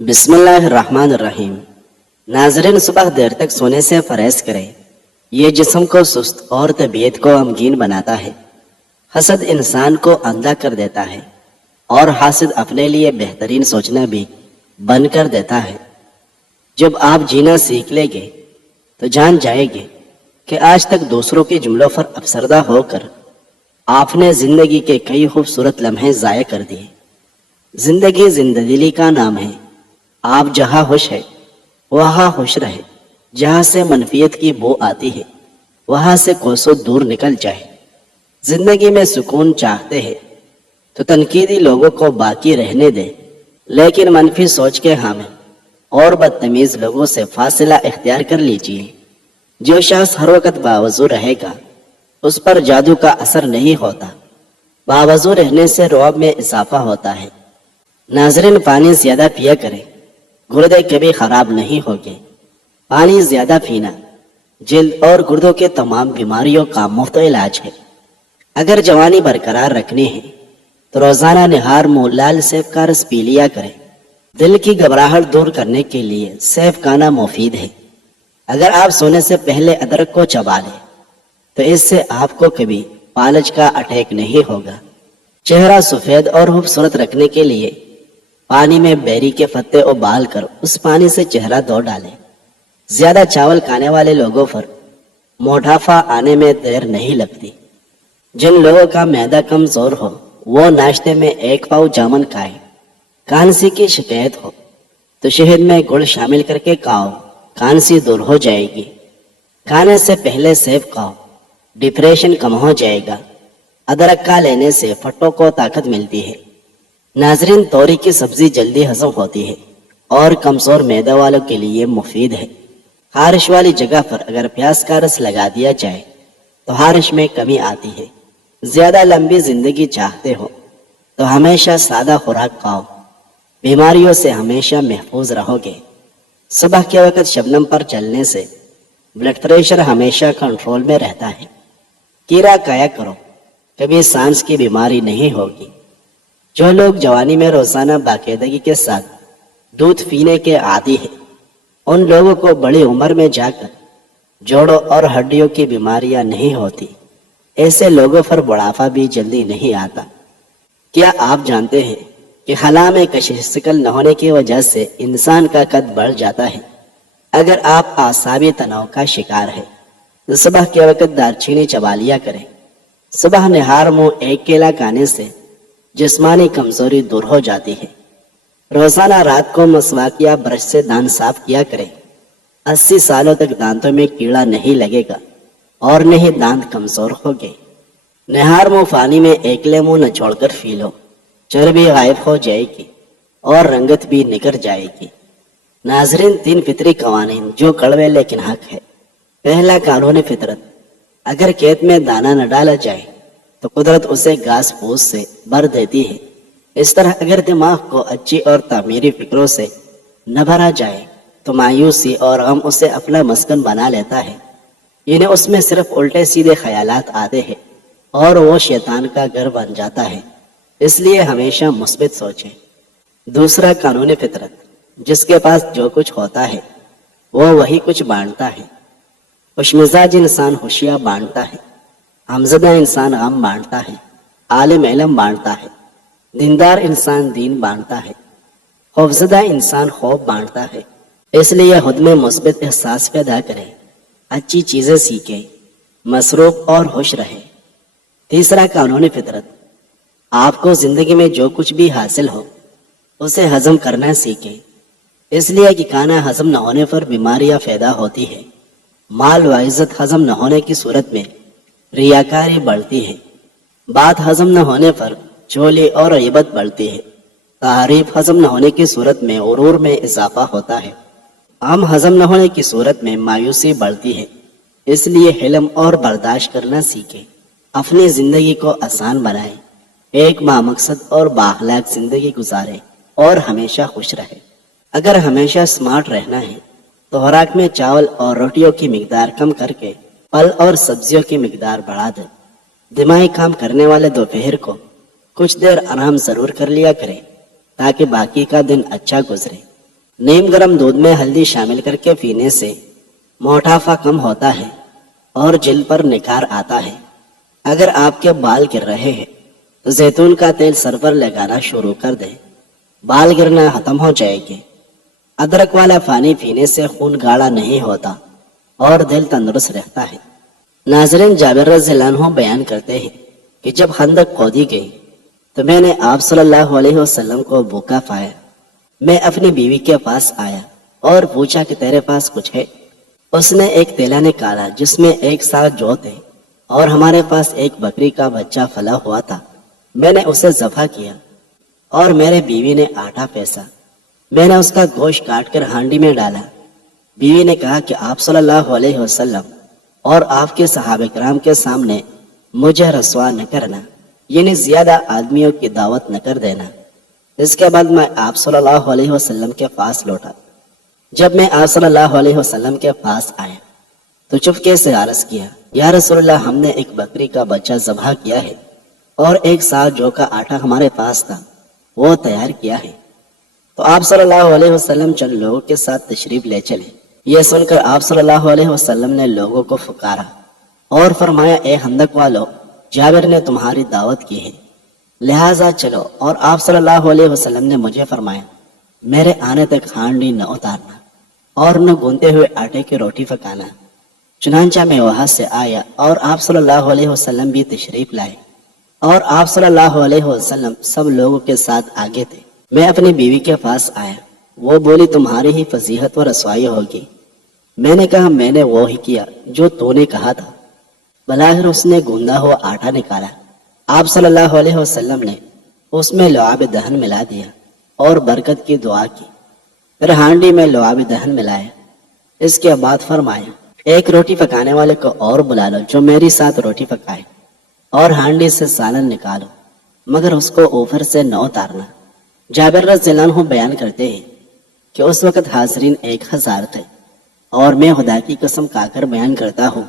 بسم اللہ الرحمن الرحیم۔ ناظرین، صبح دیر تک سونے سے پرہیز کریں، یہ جسم کو سست اور طبیعت کو غمگین بناتا ہے۔ حسد انسان کو اندھا کر دیتا ہے اور حاسد اپنے لیے بہترین سوچنا بھی بند کر دیتا ہے۔ جب آپ جینا سیکھ لیں گے تو جان جائیں گے کہ آج تک دوسروں کے جملوں پر افسردہ ہو کر آپ نے زندگی کے کئی خوبصورت لمحے ضائع کر دیے۔ زندگی زنددلی کا نام ہے، آپ جہاں خوش ہے وہاں خوش رہے۔ جہاں سے منفیت کی بو آتی ہے وہاں سے کوسوں دور نکل جائے۔ زندگی میں سکون چاہتے ہیں تو تنقیدی لوگوں کو باقی رہنے دیں، لیکن منفی سوچ کے حامل اور بدتمیز لوگوں سے فاصلہ اختیار کر لیجئے۔ جو شخص ہر وقت باوضو رہے گا اس پر جادو کا اثر نہیں ہوتا، باوضو رہنے سے رعب میں اضافہ ہوتا ہے۔ ناظرین، پانی زیادہ پیا کریں، گردے کبھی خراب نہیں ہوگے۔ پانی زیادہ پینا جلد اور گردوں کے تمام بیماریوں کا مفت علاج ہے۔ اگر جوانی برقرار رکھنی ہے تو روزانہ نہار منہ لال سیب کا رس پی لیا کریں۔ دل کی گھبراہٹ دور کرنے کے لیے سیب کھانا مفید ہے۔ اگر آپ سونے سے پہلے ادرک کو چبا لیں تو اس سے آپ کو کبھی فالج کا اٹیک نہیں ہوگا۔ چہرہ سفید اور خوبصورت رکھنے کے لیے پانی میں بیری کے پتے ابال کر اس پانی سے چہرہ دھو ڈالیں۔ زیادہ چاول کھانے والے لوگوں پر موٹاپا آنے میں دیر نہیں لگتی۔ جن لوگوں کا معدہ کمزور ہو وہ ناشتے میں 1 پاؤ جامن کھائیں۔ کھانسی کی شکایت ہو تو شہد میں گڑ شامل کر کے کھاؤ، کھانسی دور ہو جائے گی۔ کھانے سے پہلے سیب کھاؤ، ڈپریشن کم ہو جائے گا۔ ادرک کا لینے سے پھٹوں کو طاقت ملتی ہے۔ ناظرین، توری کی سبزی جلدی ہضم ہوتی ہے اور کمزور معدہ والوں کے لیے مفید ہے۔ خارش والی جگہ پر اگر پیاز کا رس لگا دیا جائے تو خارش میں کمی آتی ہے۔ زیادہ لمبی زندگی چاہتے ہو تو ہمیشہ سادہ خوراک کھاؤ، بیماریوں سے ہمیشہ محفوظ رہو گے۔ صبح کے وقت شبنم پر چلنے سے بلڈ پریشر ہمیشہ کنٹرول میں رہتا ہے۔ کیڑا کھایا کرو، کبھی سانس کی بیماری نہیں ہوگی۔ جو لوگ جوانی میں روزانہ باقاعدگی کے ساتھ دودھ پینے کے عادی ہیں ان لوگوں کو بڑی عمر میں جا کر جوڑوں اور ہڈیوں کی بیماریاں نہیں ہوتی۔ ایسے لوگوں پر بڑھاپا بھی جلدی نہیں آتا۔ کیا آپ جانتے ہیں کہ خلا میں کشش ثقل نہ ہونے کی وجہ سے انسان کا قد بڑھ جاتا ہے؟ اگر آپ اعصابی تناؤ کا شکار ہے تو صبح کے وقت دارچینی چبا لیا کریں۔ صبح نہار منہ 1 کیلا کھانے سے جسمانی کمزوری دور ہو جاتی ہے۔ روزانہ رات کو مسواک یا برش سے دانت صاف کیا کریں۔ 80 سالوں تک دانتوں میں کیڑا نہیں لگے گا اور نہ ہی دانت کمزور ہوگے۔ نہار منہ پانی میں 1 لیموں نچوڑ کر پی لو، چربی غائب ہو جائے گی اور رنگت بھی نکھر جائے گی۔ ناظرین، 3 فطری قوانین جو کڑوے لیکن حق ہے۔ پہلا قانون فطرت، اگر کھیت میں دانہ نہ ڈالا جائے تو قدرت اسے گھاس پھوس سے بھر دیتی ہے۔ اس طرح اگر دماغ کو اچھی اور تعمیری فکروں سے نہ بھرا جائے تو مایوسی اور غم اسے اپنا مسکن بنا لیتا ہے۔ انہیں اس میں صرف الٹے سیدھے خیالات آتے ہیں اور وہ شیطان کا گھر بن جاتا ہے۔ اس لیے ہمیشہ مثبت سوچیں۔ دوسرا قانون فطرت، جس کے پاس جو کچھ ہوتا ہے وہ وہی کچھ بانٹتا ہے۔ خوش مزاج انسان خوشیاں بانٹتا ہے، غمزدہ انسان غم بانٹتا ہے، عالم علم بانٹتا ہے، دیندار انسان دین بانٹتا ہے، خوفزدہ انسان خوف بانٹتا ہے۔ اس لیے خود میں مثبت احساس پیدا کریں، اچھی چیزیں سیکھیں، مصروف اور خوش رہیں۔ تیسرا قانون فطرت، آپ کو زندگی میں جو کچھ بھی حاصل ہو اسے ہضم کرنا سیکھیں۔ اس لیے کہ کھانا ہضم نہ ہونے پر بیماریاں پیدا ہوتی ہیں، مال و عزت ہضم نہ ہونے کی صورت میں ریاکاری بڑھتی ہے، بات ہضم نہ ہونے پر چولی اور غیبت بڑھتی ہے، تعریف ہضم نہ ہونے کی صورت میں غرور میں اضافہ ہوتا ہے، غم ہضم نہ ہونے کی صورت میں مایوسی بڑھتی ہے۔ اس لیے حلم اور برداشت کرنا سیکھیں، اپنی زندگی کو آسان بنائیں، ایک مقصد اور بااخلاق زندگی گزاریں اور ہمیشہ خوش رہیں۔ اگر ہمیشہ سمارٹ رہنا ہے تو خوراک میں چاول اور روٹیوں کی مقدار کم کر کے پھل اور سبزیوں کی مقدار بڑھا دیں۔ دماغی کام کرنے والے دوپہر کو کچھ دیر آرام ضرور کر لیا کریں تاکہ باقی کا دن اچھا گزرے۔ نیم گرم دودھ میں ہلدی شامل کر کے پینے سے موٹافا کم ہوتا ہے اور جلد پر نکھار آتا ہے۔ اگر آپ کے بال گر رہے ہیں تو زیتون کا تیل سر پر لگانا شروع کر دیں، بال گرنا ختم ہو جائے گی۔ ادرک والا پانی پینے سے خون گاڑھا نہیں ہوتا اور دل تندرست رہتا ہے۔ ناظرین، جابر رضی اللہ عنہ بیان کرتے ہیں کہ جب خندق کھودی گئی تو میں نے آپ صلی اللہ علیہ وسلم کو بھوکا پایا۔ میں اپنی بیوی کے پاس آیا اور پوچھا کہ تیرے پاس کچھ ہے؟ اس نے ایک تیلا نکالا جس میں 1 سا جو تھے اور ہمارے پاس ایک بکری کا بچہ پلا ہوا تھا۔ میں نے اسے ذبح کیا اور میرے بیوی نے آٹا پیسا۔ میں نے اس کا گوشت کاٹ کر ہانڈی میں ڈالا۔ بیوی نے کہا کہ آپ صلی اللہ علیہ وسلم اور آپ کے صحابہ کرام کے سامنے مجھے رسوا نہ کرنا، یعنی زیادہ آدمیوں کی دعوت نہ کر دینا۔ اس کے بعد میں آپ صلی اللہ علیہ وسلم کے پاس لوٹا۔ جب میں آپ صلی اللہ علیہ وسلم کے پاس آیا تو چپکے سے عرض کیا، یا رسول اللہ، ہم نے ایک بکری کا بچہ ذبح کیا ہے اور 1 سا جو کا آٹا ہمارے پاس تھا وہ تیار کیا ہے۔ تو آپ صلی اللہ علیہ وسلم چند لوگوں کے ساتھ تشریف لے چلے۔ یہ سن کر آپ صلی اللہ علیہ وسلم نے لوگوں کو پکارا اور فرمایا، اے خندق والو، جابر نے تمہاری دعوت کی ہے، لہٰذا چلو۔ اور آپ صلی اللہ علیہ وسلم نے مجھے فرمایا، میرے آنے تک ہانڈی نہ اتارنا اور نہ گوندتے ہوئے آٹے کی روٹی پکانا۔ چنانچہ میں وہاں سے آیا اور آپ صلی اللہ علیہ وسلم بھی تشریف لائے اور آپ صلی اللہ علیہ وسلم سب لوگوں کے ساتھ آگے تھے۔ میں اپنی بیوی کے پاس آیا، وہ بولی، تمہاری ہی فضیحت و رسوائی ہوگی۔ میں نے کہا، میں نے وہی کیا جو تو نے کہا تھا۔ بلاخر اس نے گوندا ہوا آٹا نکالا۔ آپ صلی اللہ علیہ وسلم نے اس میں لعاب دہن ملا دیا اور برکت کی دعا کی، پھر ہانڈی میں لعاب دہن ملایا۔ اس کے بعد فرمایا، ایک روٹی پکانے والے کو اور بلا لو جو میری ساتھ روٹی پکائے، اور ہانڈی سے سالن نکالو، مگر اس کو اوپر سے نہ اتارنا۔ جابر رضی اللہ عنہ بیان کرتے ہیں کہ اس وقت حاضرین 1000 تھے اور میں خدا کی قسم کھا کر بیان کرتا ہوں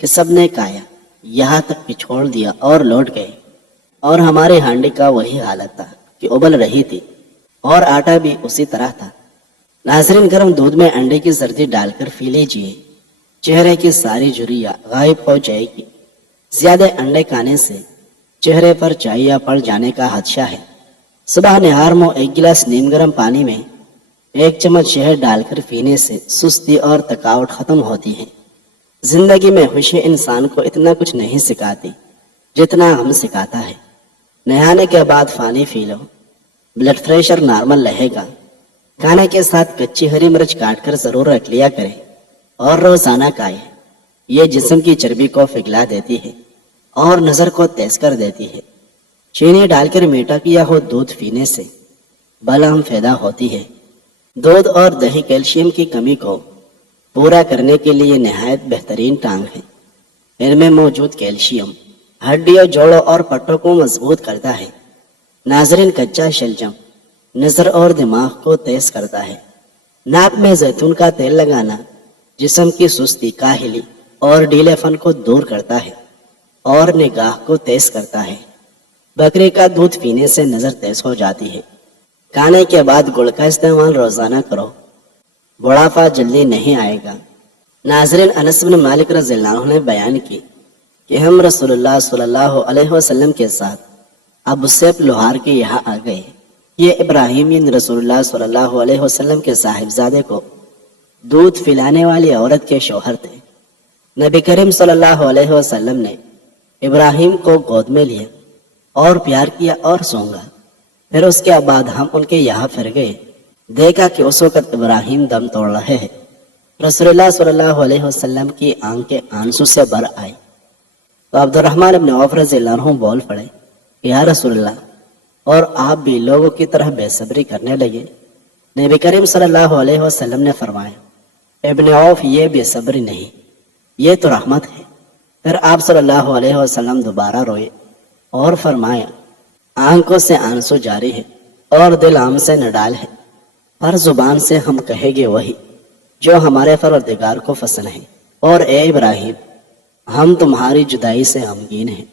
کہ سب نے کھایا، یہاں تک کہ چھوڑ دیا اور لوٹ گئے، اور ہماری ہانڈی کا وہی حالت تھا کہ ابل رہی تھی اور آٹا بھی اسی طرح تھا۔ ناظرین، گرم دودھ میں انڈے کی زردی ڈال کر پی لیجیے، چہرے کی ساری جھریاں غائب ہو جائے گی۔ زیادہ انڈے کھانے سے چہرے پر چائیا پڑ جانے کا خدشہ ہے۔ صبح نہار میں 1 گلاس نیم گرم پانی میں 1 چمچ شہد ڈال کر پینے سے سستی اور تھکاوٹ ختم ہوتی ہے۔ زندگی میں خوشی انسان کو اتنا کچھ نہیں سکھاتی جتنا ہم سکھاتا ہے۔ نہانے کے بعد پانی پی لو، بلڈ پریشر نارمل رہے گا۔ کھانے کے ساتھ کچی ہری مرچ کاٹ کر ضرور رکھ لیا کریں اور روزانہ کھائیں۔ یہ جسم کی چربی کو پگھلا دیتی ہے اور نظر کو تیز کر دیتی ہے۔ چینی ڈال کر میٹھا کیا ہو دودھ پینے سے بلغم پیدا ہوتی ہے۔ دودھ اور دہی کیلشیم کی کمی کو پورا کرنے کے لیے نہایت بہترین ٹانگ ہے۔ ان میں موجود کیلشیم ہڈیوں، جوڑوں اور پٹوں کو مضبوط کرتا ہے۔ ناظرین، کچا شلجم نظر اور دماغ کو تیز کرتا ہے۔ ناک میں زیتون کا تیل لگانا جسم کی سستی، کاہلی اور ڈھیلے پن کو دور کرتا ہے اور نگاہ کو تیز کرتا ہے۔ بکری کا دودھ پینے سے نظر تیز ہو جاتی ہے۔ کھانے کے بعد گڑ کا استعمال روزانہ کرو، بڑھاپا جلدی نہیں آئے گا۔ ناظرین، انس بن مالک رضی اللہ عنہ نے بیان کی کہ ہم رسول اللہ صلی اللہ علیہ وسلم کے ساتھ ابو سیب لوہار کے یہاں آ گئے۔ یہ ابراہیم رسول اللہ صلی اللہ علیہ وسلم کے صاحبزادے کو دودھ پلانے والی عورت کے شوہر تھے۔ نبی کریم صلی اللہ علیہ وسلم نے ابراہیم کو گود میں لیا اور پیار کیا اور سونگا۔ پھر اس کے بعد ہم ان کے یہاں پھر گئے، دیکھا کہ اس وقت ابراہیم دم توڑ رہے ہیں۔ رسول اللہ صلی اللہ علیہ وسلم کی آنکھیں آنسو سے بھر آئی تو عبد الرحمن بن عوف رضی اللہ عنہ بول پڑے، یا رسول اللہ، اور آپ بھی لوگوں کی طرح بے صبری کرنے لگے۔ نبی کریم صلی اللہ علیہ وسلم نے فرمایا، ابن عوف، یہ بے صبری نہیں، یہ تو رحمت ہے۔ پھر آپ صلی اللہ علیہ وسلم دوبارہ روئے اور فرمایا، آنکھوں سے آنسو جاری ہے اور دل آم سے نڈال ہے، پر زبان سے ہم کہیں گے وہی جو ہمارے پروردگار کو پسند ہے، اور اے ابراہیم، ہم تمہاری جدائی سے غمگین ہیں۔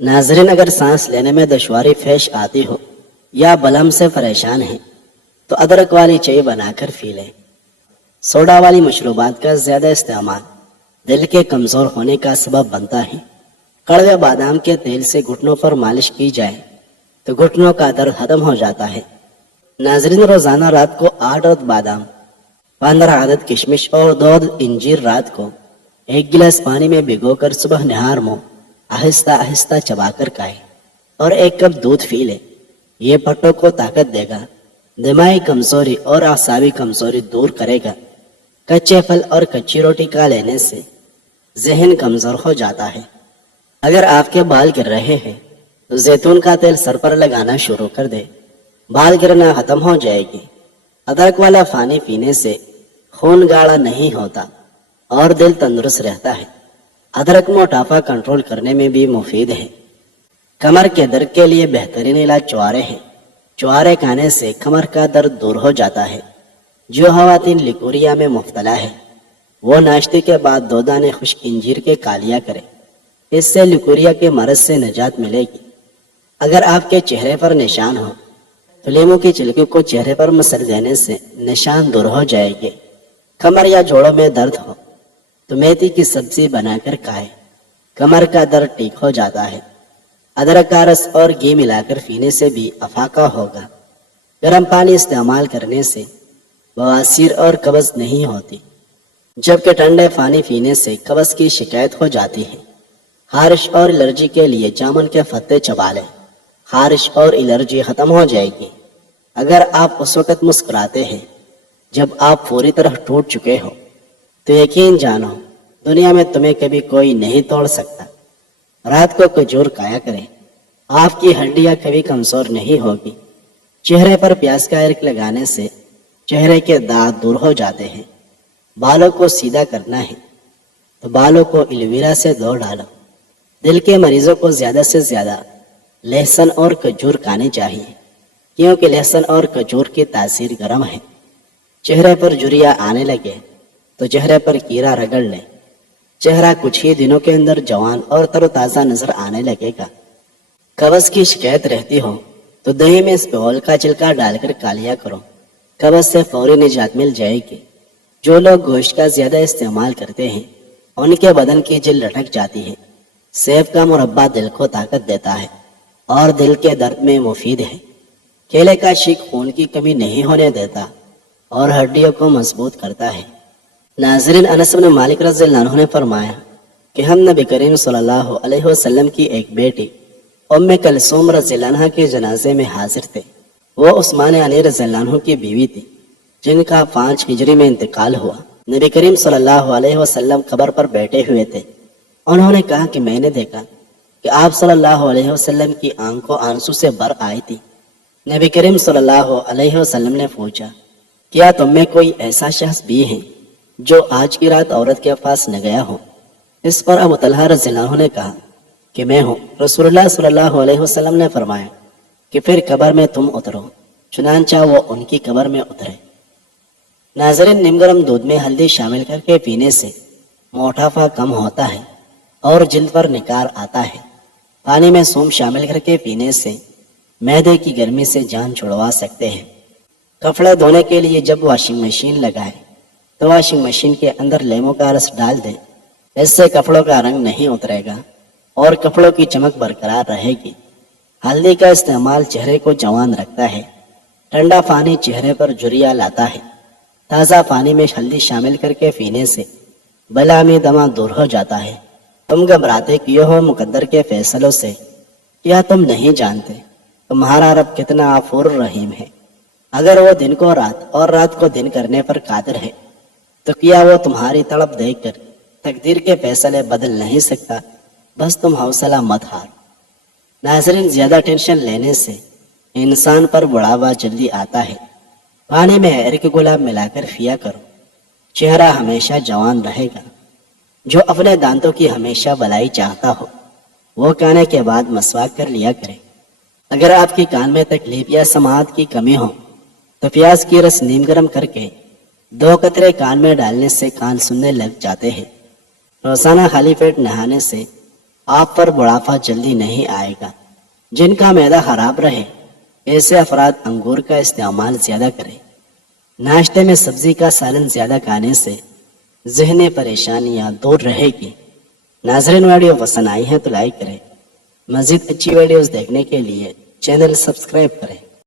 ناظرین، اگر سانس لینے میں دشواری پیش آتی ہو یا بلم سے پریشان ہیں تو ادرک والی چائے بنا کر پی لیں۔ سوڈا والی مشروبات کا زیادہ استعمال دل کے کمزور ہونے کا سبب بنتا ہے۔ کڑوے بادام کے تیل سے گھٹنوں پر مالش کی جائے تو گھٹنوں کا درد ختم ہو جاتا ہے۔ ناظرین، روزانہ رات کو 8 عدد بادام، 15 عدد کشمش اور 2 عدد انجیر رات کو 1 گلاس پانی میں بھگو کر صبح نہار منہ آہستہ آہستہ چبا کر کھائیں اور 1 کپ دودھ پی لیں۔ یہ پٹوں کو طاقت دے گا، دماغی کمزوری اور اعصابی کمزوری دور کرے گا۔ کچے پھل اور کچی روٹی کھا لینے سے ذہن کمزور ہو جاتا ہے۔ اگر آپ کے بال گر رہے ہیں تو زیتون کا تیل سر پر لگانا شروع کر دے، بال گرنا ختم ہو جائے گی۔ ادرک والا پانی پینے سے خون گاڑھا نہیں ہوتا اور دل تندرست رہتا ہے۔ ادرک موٹاپا کنٹرول کرنے میں بھی مفید ہے۔ کمر کے درد کے لیے بہترین علاج چوارے ہیں۔ چوارے کھانے سے کمر کا درد دور ہو جاتا ہے۔ جو خواتین لیکوریا میں مبتلا ہے وہ ناشتے کے بعد 2 دانے خشک انجیر کے کھا لیا کریں، اس سے لیکوریا کے مرض سے نجات ملے گی۔ اگر آپ کے چہرے پر نشان ہو تو لیمو کی چھلکے کو چہرے پر مسل دینے سے نشان دور ہو جائے گے۔ کمر یا جوڑوں میں درد ہو تو میتھی کی سبزی بنا کر کھائیں، کمر کا درد ٹھیک ہو جاتا ہے۔ ادرک کا رس اور گھی ملا کر پینے سے بھی افاقہ ہوگا۔ گرم پانی استعمال کرنے سے بواسیر اور قبض نہیں ہوتی، جبکہ ٹھنڈے پانی پینے سے قبض کی شکایت ہو جاتی ہے۔ خارش اور الرجی کے لیے جامن کے پتے چبا لیں، خارش اور الرجی ختم ہو جائے گی۔ اگر آپ اس وقت مسکراتے ہیں جب آپ پوری طرح ٹوٹ چکے ہو تو یقین جانو دنیا میں تمہیں کبھی کوئی نہیں توڑ سکتا۔ رات کو کھجور کھایا کریں، آپ کی ہڈیاں کبھی کمزور نہیں ہوگی۔ چہرے پر پیاز کا عرق لگانے سے چہرے کے داغ دور ہو جاتے ہیں۔ بالوں کو سیدھا کرنا ہے تو بالوں کو ایلوویرا سے دھو ڈالو۔ دل کے مریضوں کو زیادہ سے زیادہ لہسن اور کھجور کھانی چاہیے، کیونکہ لہسن اور کھجور کی تاثیر گرم ہے۔ چہرے پر جھریاں آنے لگے تو چہرے پر کیرا رگڑ لیں، چہرہ کچھ ہی دنوں کے اندر جوان اور تر و تازہ نظر آنے لگے گا۔ قبض کی شکایت رہتی ہو تو دہی میں اسپیول کا چھلکا ڈال کر کھا لیا کرو، قبض سے فوری نجات مل جائے گی۔ جو لوگ گوشت کا زیادہ استعمال کرتے ہیں ان کے بدن کی جلد لٹک جاتی ہے۔ سیب کا مربع دل کو طاقت دیتا ہے اور دل کے درد میں مفید ہے۔ کیلے کا شیک خون کی کمی نہیں ہونے دیتا اور ہڈیوں کو مضبوط کرتا ہے۔ ناظرین، انس بن مالک رضی اللہ عنہ نے فرمایا کہ ہم نبی کریم صلی اللہ علیہ وسلم کی ایک بیٹی ام کلثوم رضی اللہ عنہ کے جنازے میں حاضر تھے۔ وہ عثمان علی رضی اللہ عنہ کی بیوی تھی جن کا 5 ہجری میں انتقال ہوا۔ نبی کریم صلی اللہ علیہ وسلم قبر پر بیٹھے ہوئے تھے۔ انہوں نے کہا کہ میں نے دیکھا کہ آپ صلی اللہ علیہ وسلم کی آنکھوں آنسو سے بھر آئی تھی۔ نبی کریم صلی اللہ علیہ وسلم نے پوچھا، کیا تم میں کوئی ایسا شخص بھی ہے جو آج کی رات عورت کے پاس نہ گیا ہو؟ اس پر ابو طلحہ رضی اللہ عنہ نے کہا کہ میں ہوں۔ رسول اللہ صلی اللہ علیہ وسلم نے فرمایا کہ پھر قبر میں تم اترو۔ چنانچہ وہ ان کی قبر میں اترے۔ ناظرین، نیم گرم دودھ میں ہلدی شامل کر کے پینے سے موٹاپا کم ہوتا ہے اور جلد پر نکھار آتا ہے۔ پانی میں سونف شامل کر کے پینے سے معدے کی گرمی سے جان چھڑوا سکتے ہیں۔ کپڑے دھونے کے لیے جب واشنگ مشین لگائے تو واشنگ مشین کے اندر لیمو کا رس ڈال دیں، اس سے کپڑوں کا رنگ نہیں اترے گا اور کپڑوں کی چمک برقرار رہے گی۔ ہلدی کا استعمال چہرے کو جوان رکھتا ہے۔ ٹھنڈا پانی چہرے پر جھریاں لاتا ہے۔ تازہ پانی میں ہلدی شامل کر کے پینے سے بلامی دمہ دور ہو جاتا ہے۔ تم گھبراتے کیوں ہو مقدر کے فیصلوں سے؟ کیا تم نہیں جانتے تمہارا رب کتنا غفور رحیم ہے؟ اگر وہ دن کو رات اور رات کو دن کرنے پر قادر ہے تو کیا وہ تمہاری تڑپ دیکھ کر تقدیر کے فیصلے بدل نہیں سکتا؟ بس تم حوصلہ مت ہار۔ ناظرین، زیادہ ٹینشن لینے سے انسان پر بڑھاوا جلدی آتا ہے۔ پانی میں عرق گلاب ملا کر پیا کرو، چہرہ ہمیشہ جوان رہے گا۔ جو اپنے دانتوں کی ہمیشہ بھلائی چاہتا ہو وہ کھانے کے بعد مسواک کر لیا کرے۔ اگر آپ کی کان میں تکلیف یا سماعت کی کمی ہو تو پیاز کی رس نیم گرم کر کے 2 قطرے کان میں ڈالنے سے کان سننے لگ جاتے ہیں۔ روزانہ خالی پیٹ نہانے سے آپ پر بڑھاپا جلدی نہیں آئے گا۔ جن کا معدہ خراب رہے ایسے افراد انگور کا استعمال زیادہ کریں۔ ناشتے میں سبزی کا سالن زیادہ کھانے سے ذہنی پریشانیاں دور رہے گی۔ ناظرین ویڈیو پسند آئی ہے تو لائک کریں۔ مزید اچھی ویڈیوز دیکھنے کے لیے چینل سبسکرائب کریں۔